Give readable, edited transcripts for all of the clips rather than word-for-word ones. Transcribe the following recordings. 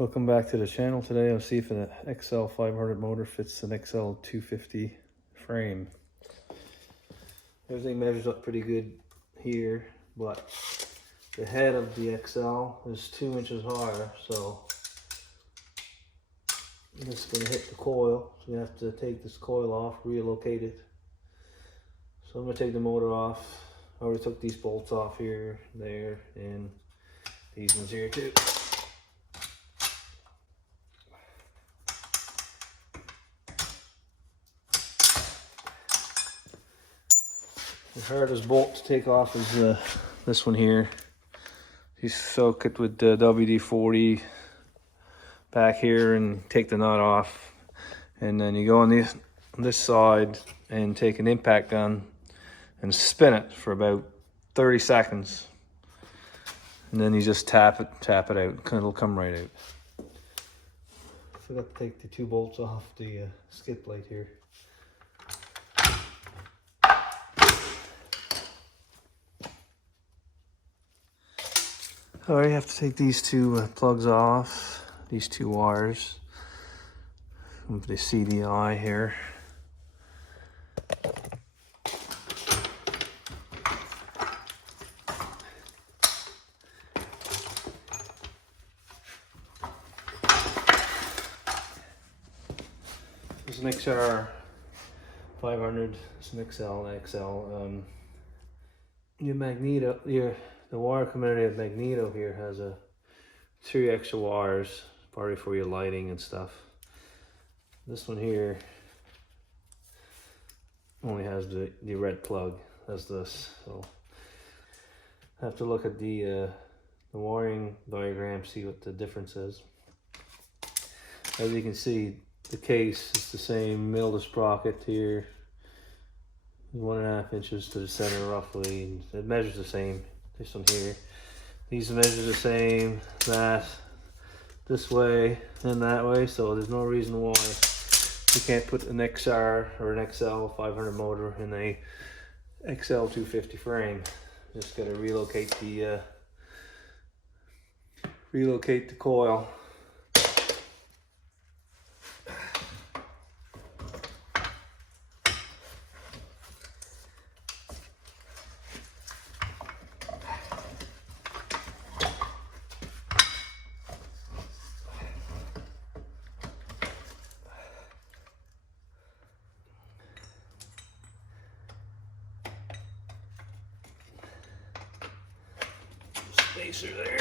Welcome back to the channel. Today I'll see if an XL500 motor fits an XL250 frame. Everything measures up pretty good here, but the head of the XL is 2 inches higher, so this is going to hit the coil. So we have to take this coil off, relocate it. So I'm going to take the motor off. I already took these bolts off here, there, and these ones here too. The hardest bolt to take off is this one here. You soak it with the WD-40 back here and take the nut off, and then you go on this side and take an impact gun and spin it for about 30 seconds, and then you just tap it out, and it'll come right out. Forgot to take the 2 bolts off the skid plate here. Alright, you have to take these 2 plugs off, these 2 wires with the CDI here. This is an XR500, it's an XL. Your magneto, the wire coming out of the magneto here has 3 extra wires, probably for your lighting and stuff. This one here only has the red plug, as this. So I have to look at the wiring diagram, see what the difference is. As you can see, the case is the same, mill the sprocket here, 1.5 inches to the center roughly, and it measures the same. This one here, these measure the same, that this way and that way, so there's no reason why you can't put an XR or an XL500 motor in a XL250 frame. Just gotta relocate the coil. Spacer there.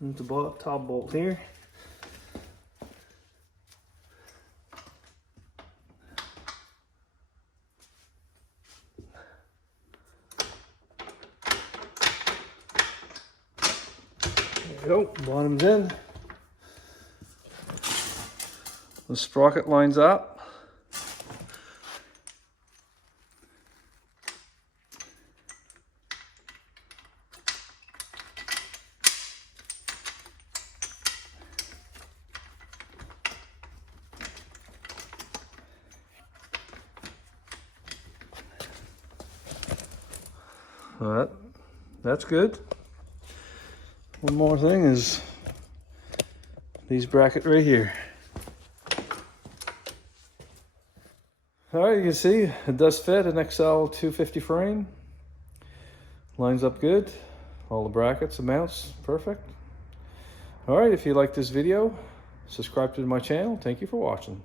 And the top bolt here. There we go, bottom's in. The sprocket lines up. That's good. One more thing is these brackets right here. Alright, you can see it does fit an XL250 frame. Lines up good. All the brackets, the mounts, perfect. Alright, if you like this video, subscribe to my channel. Thank you for watching.